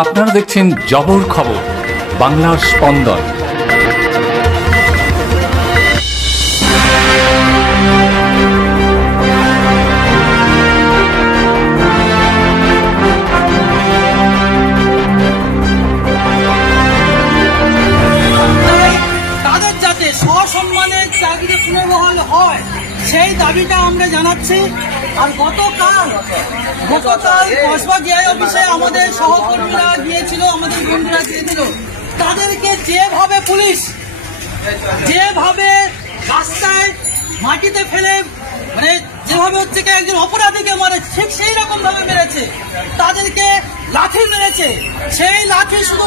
আপনারা দেখছেন জবর খবর, বাংলার স্পন্দন। তাদের যাতে সসম্মানের চাকরি পুনর্বহাল হয় সেই দাবিটা আমরা জানাচ্ছি। আর গতকাল কসবা জিআই অফিসে আমাদের সহকর্মীরা গিয়েছিল, আমাদের বন্ধুরা গিয়েছিল। তাদেরকে যেভাবে পুলিশ যেভাবে রাস্তায় মাটিতে ফেলে মানে যেভাবে হচ্ছে কি একজন অপরাধীকে মারে, ঠিক সেই রকম ভাবে মেরেছে। তাদেরকে লাঠি মেরেছে, সেই লাঠি শুধু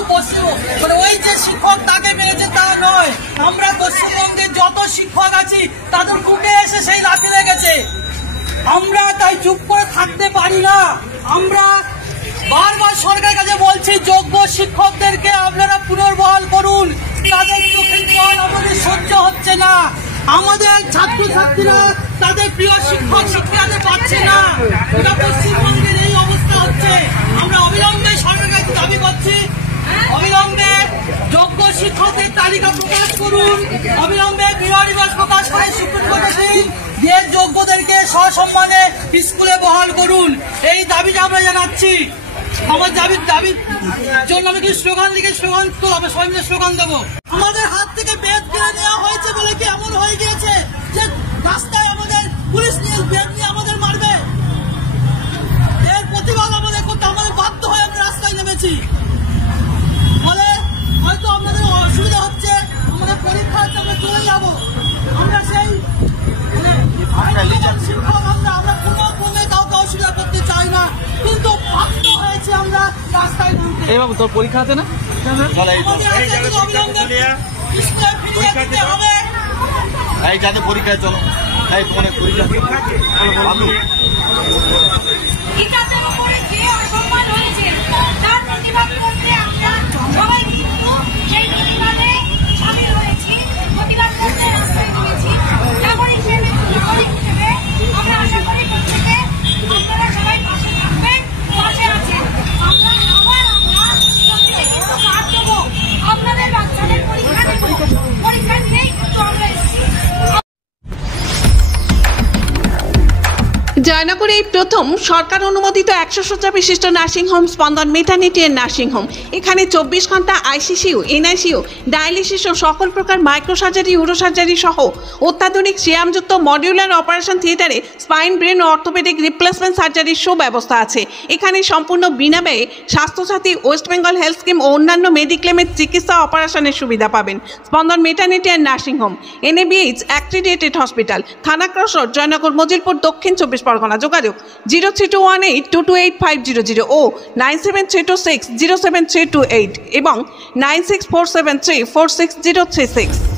মানে ওই যে শিক্ষক তাকে মেরেছে তা নয়, আমরা পশ্চিমবঙ্গের যত শিক্ষক আছি তাদের বুকে এসে সেই লাঠি লেগেছে। আমরা তাই চুপ করে থাকতে পারি না। আমরা বারবার সরকারের কাছে বলছি, যোগ্য শিক্ষকদেরকে আপনারা পুনর্বহাল করুন। তাদের চোখের জল আমাদের সহ্য হচ্ছে না। আমাদের ছাত্রছাত্রীরা তাদের প্রিয় শিক্ষক শিক্ষিকাদের পাচ্ছে না। গোটা পশ্চিমবঙ্গের এই অবস্থা হচ্ছে। আমরা অবিলম্বে সরকারের কাছে দাবি করছি, অবিলম্বে যোগ্য শিক্ষকদের তালিকা প্রকাশ করুন, অবিলম্বে বিবাহ দিবস প্রকাশ করে সুপ্রিম কোর্টে দিন, যে যোগ্যদেরকে সসম্মানে স্কুলে বহাল করুন। এই দাবিটা আমরা জানাচ্ছি। আমার দাবির জন্য আমি কি স্লোগান লিখে স্লোগান তো আমরা সবাই মিলে স্লোগান দেবো। আমাদের হাত থেকে বেদ কেড়ে নেওয়া হয়েছে বলে কি এমন হয়ে গিয়েছে যে রাস্তায় আমাদের পুলিশ নিয়ে বেদ নিয়ে আমাদের মারবে? এর প্রতিবাদ আমাদের করতে আমাদের বাধ্য হয়ে আমরা রাস্তায় নেমেছি। ফলে হয়তো আপনাদের অসুবিধা হচ্ছে, আমাদের পরীক্ষা হচ্ছে, আমরা চলে যাবো। আমরা সেই শিক্ষক আমরা কোনো কমে কাউকে অসুবিধা করতে চাই না, কিন্তু বাধ্য হয়েছে আমরা রাস্তায় নামতে। এই বাবু তোর পরীক্ষা আছে না? এই যাতে পরীক্ষায় চলো, এই তোমার পরীক্ষা জয়নগরে এই প্রথম সরকার অনুমোদিত 100 শয্যা বিশিষ্ট নার্সিংহোম স্পন্দন মেটার্নিটি এন্ড নার্সিংহোম। এখানে 24 ঘন্টা আইসিসিউ, এনআইসিউ, ডায়ালিসিস ও সকল প্রকার মাইক্রোসার্জারি, ইউরোসার্জারি সহ অত্যাধুনিক সিয়ামযুক্ত মডিউলার অপারেশন থিয়েটারে স্পাইন, ব্রেন ও অর্থোপেডিক রিপ্লেসমেন্ট সার্জারির সুব্যবস্থা আছে। এখানে সম্পূর্ণ বিনা ব্যয়ে স্বাস্থ্যসাথী, ওয়েস্ট বেঙ্গল হেলথ স্কিম ও অন্যান্য মেডিক্লেমের চিকিৎসা অপারেশনের সুবিধা পাবেন। Spandan maternity and nursing home, NABH accredited hospital, Thana cross road, Joynagar, Majilpur, Dakshin 24 Pargana. যোগাযোগ 0321822850 ও 9732607328 এবং 9647346036।